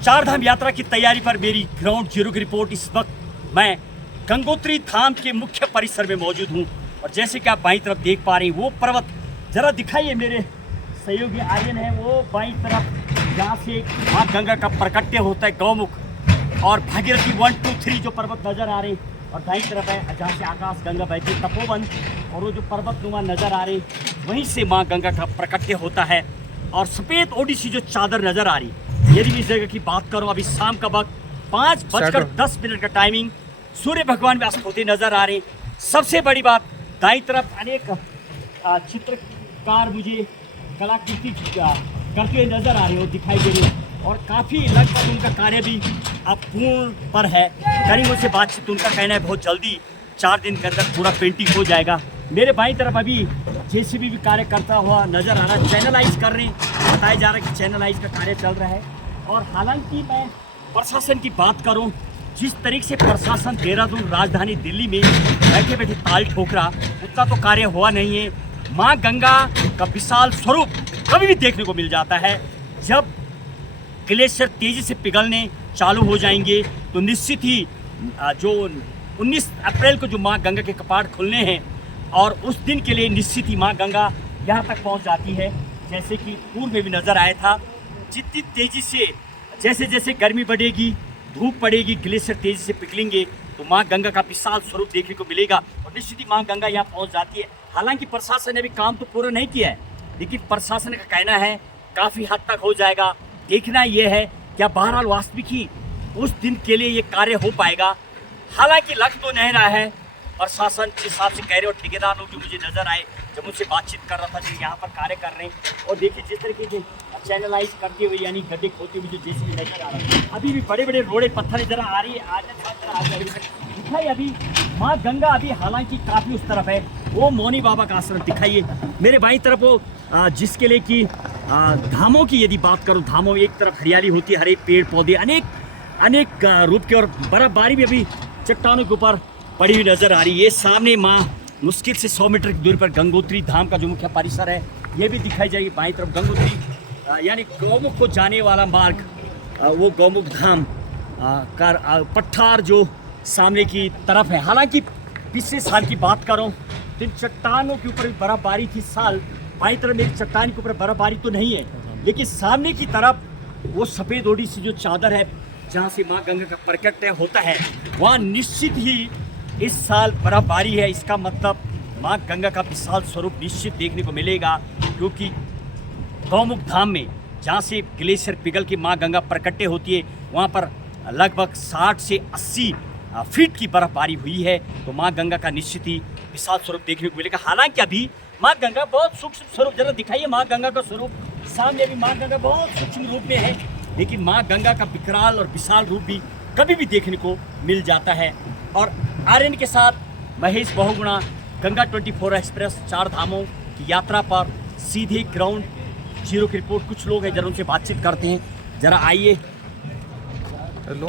चारधाम यात्रा की तैयारी पर मेरी ग्राउंड जीरो की रिपोर्ट। इस वक्त मैं गंगोत्री धाम के मुख्य परिसर में मौजूद हूं और जैसे कि आप बाईं तरफ देख पा रहे हैं वो पर्वत जरा दिखाइए, मेरे सहयोगी आर्यन है वो बाईं तरफ जहाँ से माँ गंगा का प्रकट्य होता है गौमुख, और भागीरथी 1, 2, 3 जो पर्वत नजर आ रहे हैं, और दाईं तरफ है जहाँ से आकाश गंगा बहती है तपोवन, और वो जो पर्वत नुमा नजर आ रहे वहीं से माँ गंगा का प्रकट्य होता है। और सफ़ेद ओडिसी जो चादर नजर आ रही, यदि इस जगह की बात करूँ, अभी शाम का वक्त 5:10 का टाइमिंग, सूर्य भगवान भी अस्त होते नजर आ रहे। सबसे बड़ी बात, दाईं तरफ अनेक चित्रकार मुझे कलाकृति करते हुए नजर आ रहे हो, दिखाई दे रहे हैं, और काफ़ी लगभग उनका कार्य भी अब पूर्ण पर है। करीब उनसे बातचीत, उनका कहना है बहुत जल्दी 4 दिन के अंदर पूरा पेंटिंग हो जाएगा। मेरे बाईं तरफ अभी जेसीबी भी कार्य करता हुआ नजर आ रहा है, चैनलाइज कर रहे हैं, बताया जा रहा है कि चैनलाइज का कार्य चल रहा है। और हालांकि मैं प्रशासन की बात करूं, जिस तरीके से प्रशासन देहरादून राजधानी दिल्ली में बैठे बैठे ताल ठोक रहा, उतना तो कार्य हुआ नहीं है। माँ गंगा का विशाल स्वरूप कभी भी देखने को मिल जाता है। जब ग्लेशियर तेजी से पिघलने चालू हो जाएंगे तो निश्चित ही जो 19 अप्रैल को जो माँ गंगा के कपाट खुलने हैं, और उस दिन के लिए निश्चित ही माँ गंगा यहाँ तक पहुँच जाती है। जैसे कि पूर्व में भी नज़र आया था, जितनी तेज़ी से जैसे जैसे गर्मी बढ़ेगी, धूप पड़ेगी, ग्लेशियर तेज़ी से पिघलेंगे तो माँ गंगा का विशाल स्वरूप देखने को मिलेगा, और निश्चित ही माँ गंगा यहाँ पहुँच जाती है। हालांकि प्रशासन ने भी काम तो पूरा नहीं किया है, लेकिन प्रशासन का कहना है काफ़ी हद तक हो जाएगा। देखना यह है क्या बहरहाल वास्तविक ही उस दिन के लिए ये कार्य हो पाएगा। हालांकि लग तो नहीं रहा है, प्रशासन जिस हिसाब से कह रहे, और ठेकेदार लोग जो मुझे नजर आए जब उनसे बातचीत कर रहा था जो यहाँ पर कार्य कर रहे हैं, और देखिए जिस तरीके से चैनलाइज करते हुए यानी गड्ढे खोदते हुए जो जेसीबी नजर आ रहा है, अभी भी बड़े बड़े रोड़े पत्थर जरा आ रही है दिखाई। अभी माँ गंगा अभी हालांकि काफ़ी उस तरफ है, वो मौनी बाबा का आश्रम दिखाइए। मेरे बाईं तरफ वो जिसके लिए कि धामों की यदि बात करूँ, धामों में एक तरफ हरियाली होती है, हरे पेड़ पौधे अनेक रूप के, और बर्फबारी भी अभी चट्टानों के ऊपर पड़ी हुई नजर आ रही है। ये सामने माँ मुश्किल से 100 मीटर की दूरी पर गंगोत्री धाम का जो मुख्य परिसर है ये भी दिखाई जाएगी। बाईं तरफ गंगोत्री यानी गौमुख को जाने वाला मार्ग, वो गौमुख धाम का पठार जो सामने की तरफ है। हालांकि पिछले साल की बात करूं तो इन चट्टानों के ऊपर बर्फबारी थी साल, बाईं तरफ मेरी चट्टान के ऊपर बर्फबारी तो नहीं है, लेकिन सामने की तरफ वो सफ़ेद ओडिसी जो चादर है जहाँ से माँ गंगा का प्रकट होता है, वहाँ निश्चित ही इस साल बर्फबारी है। इसका मतलब माँ गंगा का विशाल स्वरूप निश्चित देखने को मिलेगा, क्योंकि गौमुख धाम में जहाँ से ग्लेशियर पिघल के माँ गंगा प्रकट्य होती है, वहाँ पर लगभग 60 से 80 फीट की बर्फबारी हुई है। तो माँ गंगा का निश्चित ही विशाल स्वरूप देखने को मिलेगा। हालांकि अभी माँ गंगा बहुत सूक्ष्म स्वरूप, जरा दिखाइए माँ गंगा का स्वरूप, सामने भी माँ गंगा बहुत सूक्ष्म रूप में है, लेकिन माँ गंगा का विकराल और विशाल रूप भी कभी भी देखने को मिल जाता है। और आर्यन के साथ महेश बहुगुणा, गंगा 24 एक्सप्रेस, 4 धामों की यात्रा पर सीधे ग्राउंड जीरो की रिपोर्ट। कुछ लोग हैं जरा उनसे बातचीत करते हैं, जरा आइए। हेलो।